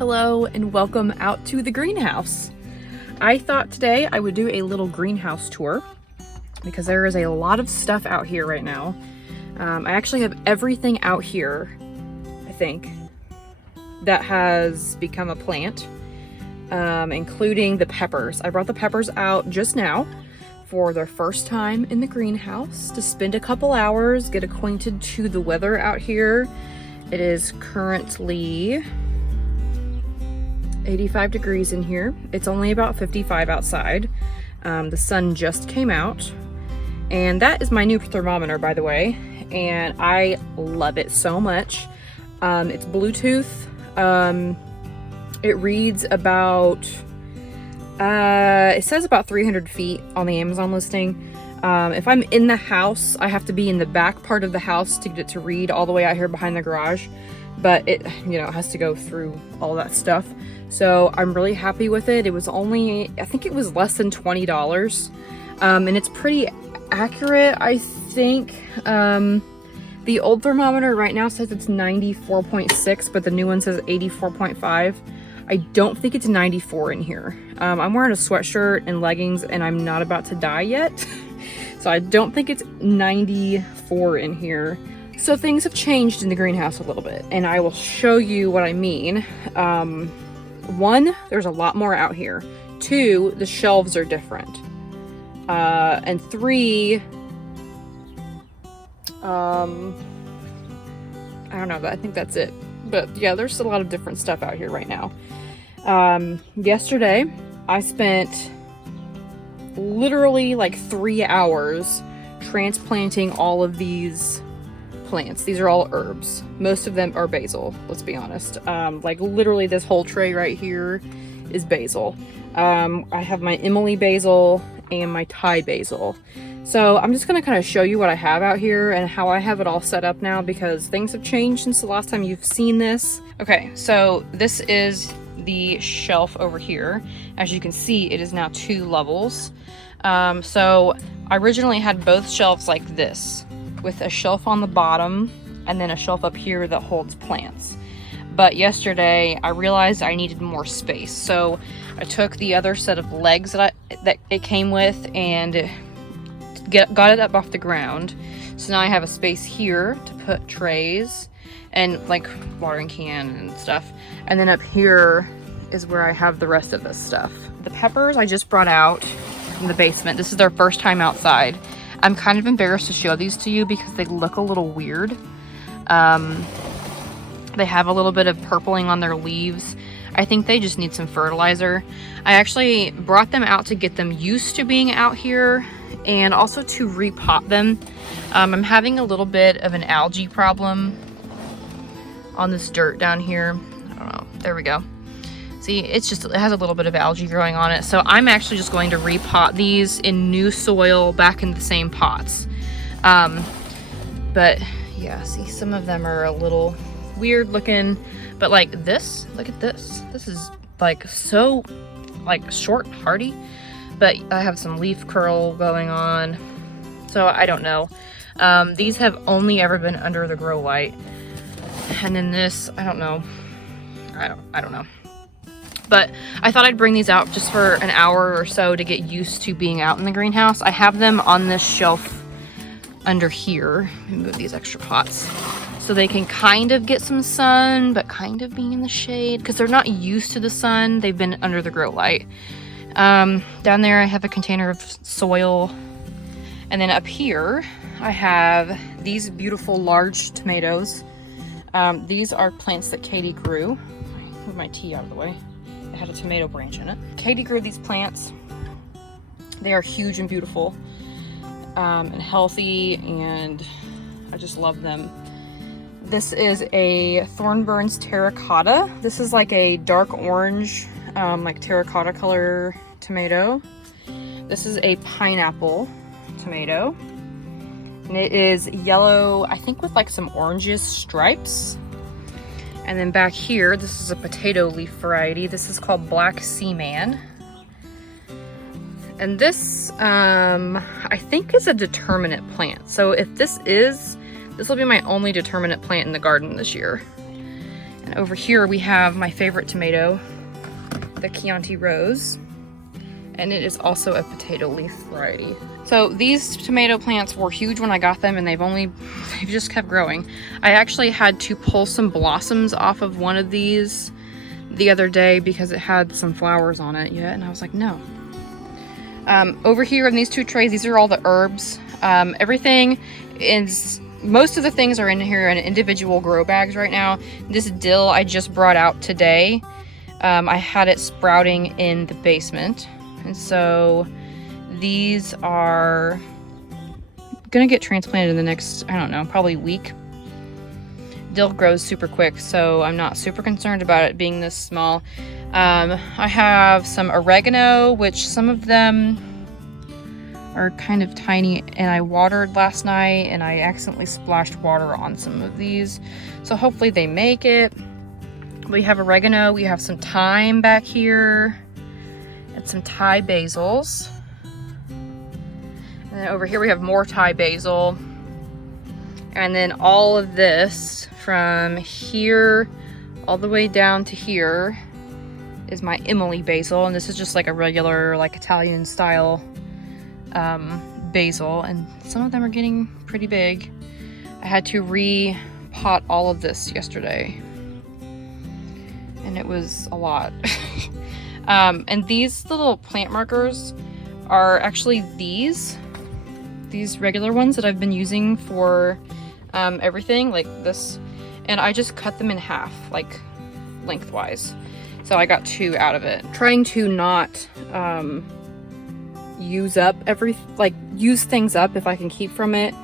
Hello and welcome out to the greenhouse. I thought today I would do a little greenhouse tour because there is a lot of stuff out here right now. I actually have everything out here, I think, that has become a plant, including the peppers. I brought the peppers out just now for their first time in the greenhouse to spend a couple hours, get acquainted to the weather out here. It is currently 85 degrees in here. It's only about 55 outside. The sun just came out, and that is my new thermometer, by the way, and I love it so much. It's Bluetooth. It reads about it says about 300 feet on the Amazon listing. If I'm in the house, I have to be in the back part of the house to get it to read all the way out here behind the garage, but it has to go through all that stuff. So I'm really happy with it. It was only, I think it was less than $20. And it's pretty accurate, I think. The old thermometer right now says it's 94.6, but the new one says 84.5. I don't think it's 94 in here. I'm wearing a sweatshirt and leggings and I'm not about to die yet. So I don't think it's 94 in here. So things have changed in the greenhouse a little bit, and I will show you what I mean. One, there's a lot more out here. Two, the shelves are different. And three, I don't know, I think that's it. But yeah, there's a lot of different stuff out here right now. Yesterday, I spent literally like 3 hours transplanting all of these plants. These are all herbs. Most of them are basil, let's be honest. Like literally this whole tray right here is basil. I have my Emily basil and my Thai basil. So I'm just gonna kind of show you what I have out here and how I have it all set up now, because things have changed since the last time you've seen this. Okay, so this is the shelf over here. As you can see, it is now 2 levels. So I originally had both shelves like this, with a shelf on the bottom and then a shelf up here that holds plants. But yesterday I realized I needed more space, so I took the other set of legs that it came with and got it up off the ground. So now I have a space here to put trays and like watering can and stuff, and then up here is where I have the rest of this stuff. The peppers I just brought out from the basement. This is their first time outside. I'm kind of embarrassed to show these to you because they look a little weird. They have a little bit of purpling on their leaves. I think they just need some fertilizer. I actually brought them out to get them used to being out here and also to repot them. I'm having a little bit of an algae problem on this dirt down here. I don't know, there we go. See, it has a little bit of algae growing on it. So I'm actually just going to repot these in new soil back in the same pots. But yeah, see, some of them are a little weird looking, but like this, look at this. This is like so like short, hardy, but I have some leaf curl going on. So I don't know. These have only ever been under the grow light. And then this, I don't know. I don't know. But I thought I'd bring these out just for an hour or so to get used to being out in the greenhouse. I have them on this shelf under here. Let me move these extra pots so they can kind of get some sun, but kind of be in the shade because they're not used to the sun. They've been under the grow light. Down there I have a container of soil. And then up here I have these beautiful large tomatoes. These are plants that Katie grew. Move my tea out of the way. It had a tomato branch in it. Katie grew these plants. They are huge and beautiful, and healthy, and I just love them. This is a Thornburns terracotta. This is like a dark orange, like terracotta color tomato. This is a pineapple tomato, and it is yellow, I think with like some oranges stripes. And then back here, this is a potato leaf variety. This is called Black Seaman. And this, I think is a determinate plant. So if this will be my only determinate plant in the garden this year. And over here we have my favorite tomato, the Chianti Rose. And it is also a potato leaf variety. So these tomato plants were huge when I got them, and they've just kept growing. I actually had to pull some blossoms off of one of these the other day because it had some flowers on it yet, and I was like, no. Over here in these two trays, these are all the herbs. Most of the things are in here in individual grow bags right now. This dill I just brought out today. I had it sprouting in the basement. And so these are gonna get transplanted in the next, I don't know, probably week. Dill grows super quick, so I'm not super concerned about it being this small. I have some oregano, which some of them are kind of tiny, and I watered last night and I accidentally splashed water on some of these. So hopefully they make it. We have oregano, we have some thyme back here, and some Thai basils. And then over here we have more Thai basil. And then all of this from here all the way down to here is my Emily basil. And this is just like a regular, like Italian style basil. And some of them are getting pretty big. I had to re-pot all of this yesterday. And it was a lot. And these little plant markers are actually these regular ones that I've been using for everything like this, and I just cut them in half, like lengthwise. So I got 2 out of it. Trying to not use things up if I can keep from it.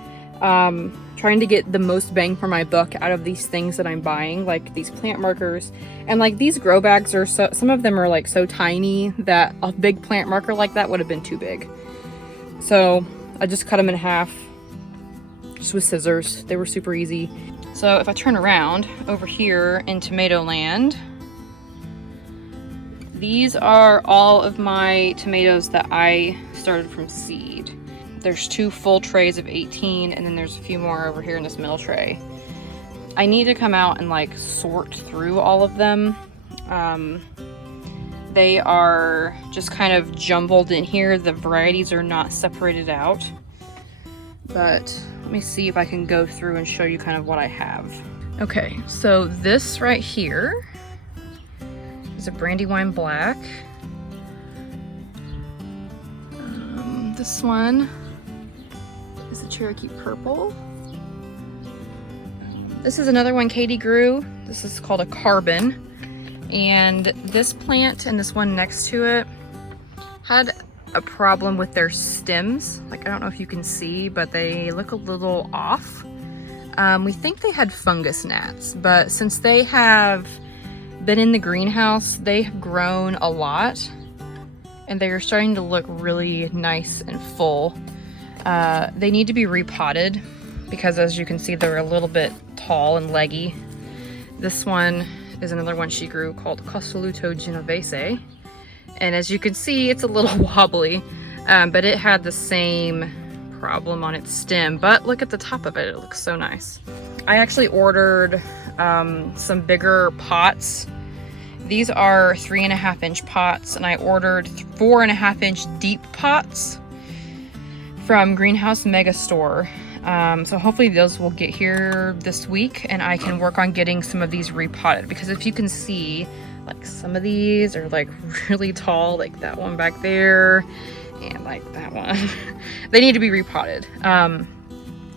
Trying to get the most bang for my buck out of these things that I'm buying, like these plant markers. And like these grow bags are some of them are like so tiny that a big plant marker like that would have been too big. So I just cut them in half just with scissors. They were super easy. So if I turn around over here in tomato land, these are all of my tomatoes that I started from seed. There's 2 full trays of 18, and then there's a few more over here in this middle tray. I need to come out and like sort through all of them. They are just kind of jumbled in here. The varieties are not separated out. But let me see if I can go through and show you kind of what I have. Okay, so this right here is a Brandywine Black. This one is the Cherokee Purple. This is another one Katie grew. This is called a Carbon. And this plant and this one next to it had a problem with their stems. Like, I don't know if you can see, but they look a little off. We think they had fungus gnats, but since they have been in the greenhouse, they have grown a lot and they are starting to look really nice and full. They need to be repotted because, as you can see, they're a little bit tall and leggy. This one is another one she grew called Cosoluto Genovese. And as you can see, it's a little wobbly, but it had the same problem on its stem. But look at the top of it, it looks so nice. I actually ordered some bigger pots. These are 3.5 inch pots, and I ordered 4.5 inch deep pots from Greenhouse Mega Store. So hopefully those will get here this week and I can work on getting some of these repotted, because if you can see, like some of these are like really tall, like that one back there and like that one. They need to be repotted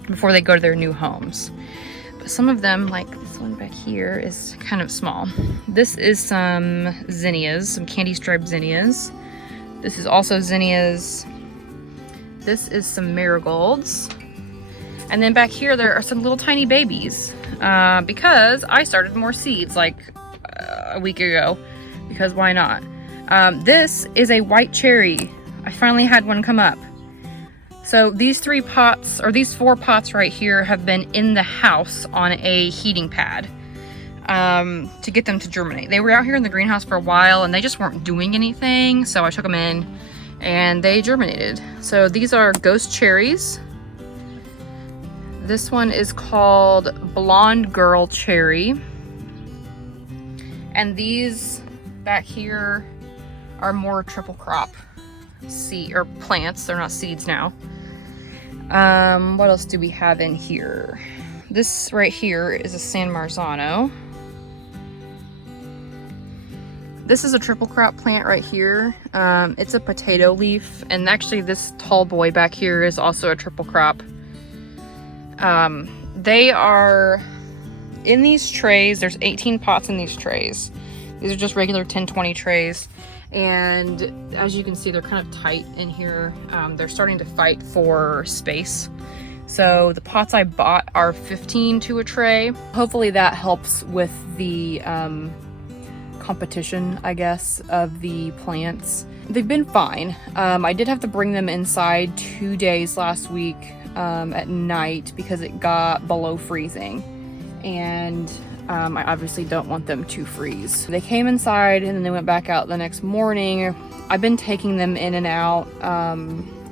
before they go to their new homes. But some of them, like this one back here, is kind of small. This is some zinnias, some candy striped zinnias. This is also zinnias. This is some marigolds. And then back here, there are some little tiny babies because I started more seeds like a week ago, because why not? This is a white cherry. I finally had one come up. So these 3 pots, or these 4 pots right here, have been in the house on a heating pad to get them to germinate. They were out here in the greenhouse for a while and they just weren't doing anything. So I took them in and they germinated. So these are ghost cherries. This one is called Blonde Girl Cherry. And these back here are more triple crop seed or plants. They're not seeds now. What else do we have in here? This right here is a San Marzano. This is a triple crop plant right here. It's a potato leaf, and actually this tall boy back here is also a triple crop. They are in these trays. There's 18 pots in these trays. These are just regular 10-20 trays. And as you can see, they're kind of tight in here. They're starting to fight for space. So the pots I bought are 15 to a tray. Hopefully that helps with the competition, I guess, of the plants. They've been fine. I did have to bring them inside 2 days last week at night because it got below freezing. And I obviously don't want them to freeze. They came inside and then they went back out the next morning. I've been taking them in and out.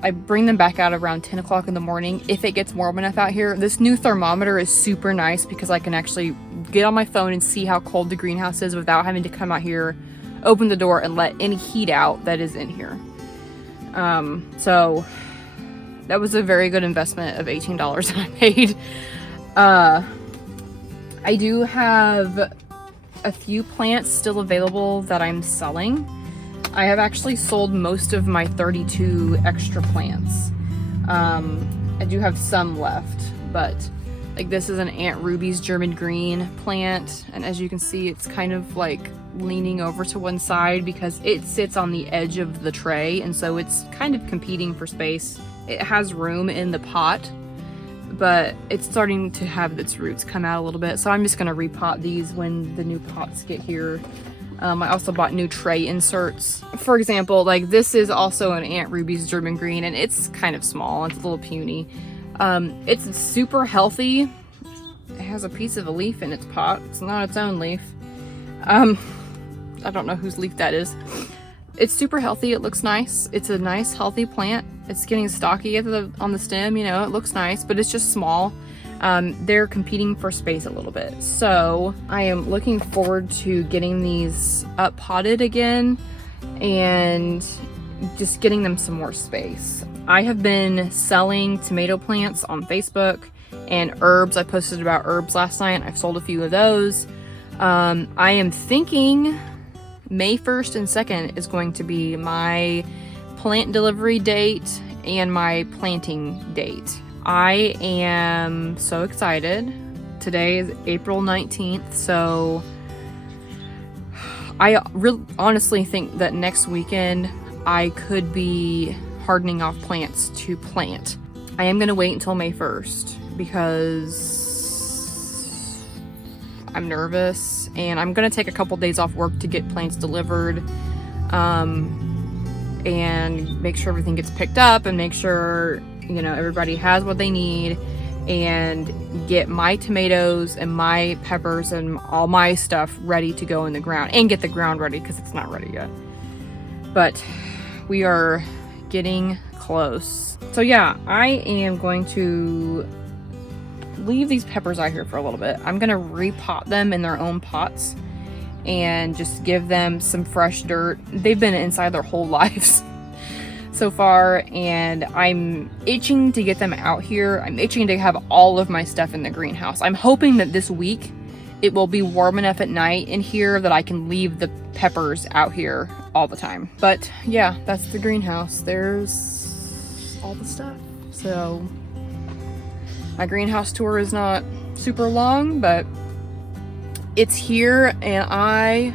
I bring them back out around 10 o'clock in the morning if it gets warm enough out here. This new thermometer is super nice because I can actually get on my phone and see how cold the greenhouse is without having to come out here, open the door, and let any heat out that is in here. So that was a very good investment of $18 that I paid. I do have a few plants still available that I'm selling. I have actually sold most of my 32 extra plants. I do have some left, but like this is an Aunt Ruby's German green plant, and as you can see, it's kind of like leaning over to one side because it sits on the edge of the tray, and so it's kind of competing for space. It has room in the pot, but it's starting to have its roots come out a little bit, so I'm just gonna repot these when the new pots get here. I also bought new tray inserts. For example, like this is also an Aunt Ruby's German green, and it's kind of small, it's a little puny. It's super healthy. It has a piece of a leaf in its pot. It's not its own leaf. I don't know whose leaf that is. It's super healthy, it looks nice. It's a nice healthy plant. It's getting stocky on the stem, you know, it looks nice, but it's just small. They're competing for space a little bit. So I am looking forward to getting these up potted again and just getting them some more space. I have been selling tomato plants on Facebook and herbs. I posted about herbs last night. I've sold a few of those. I am thinking May 1st and 2nd is going to be my plant delivery date and my planting date. I am so excited. Today is April 19th, so I honestly think that next weekend I could be hardening off plants to plant. I am going to wait until May 1st because I'm nervous, and I'm going to take a couple days off work to get plants delivered and make sure everything gets picked up and make sure, you know, everybody has what they need, and get my tomatoes and my peppers and all my stuff ready to go in the ground, and get the ground ready because it's not ready yet. But we are getting close. So yeah, I am going to leave these peppers out here for a little bit. I'm gonna repot them in their own pots and just give them some fresh dirt. They've been inside their whole lives so far, and I'm itching to get them out here. I'm itching to have all of my stuff in the greenhouse. I'm hoping that this week it will be warm enough at night in here that I can leave the peppers out here all the time. But yeah, that's the greenhouse. There's all the stuff. So my greenhouse tour is not super long, but it's here and I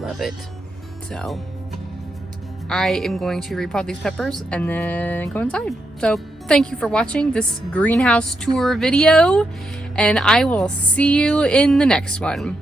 love it. So I am going to repot these peppers and then go inside. So thank you for watching this greenhouse tour video, and I will see you in the next one.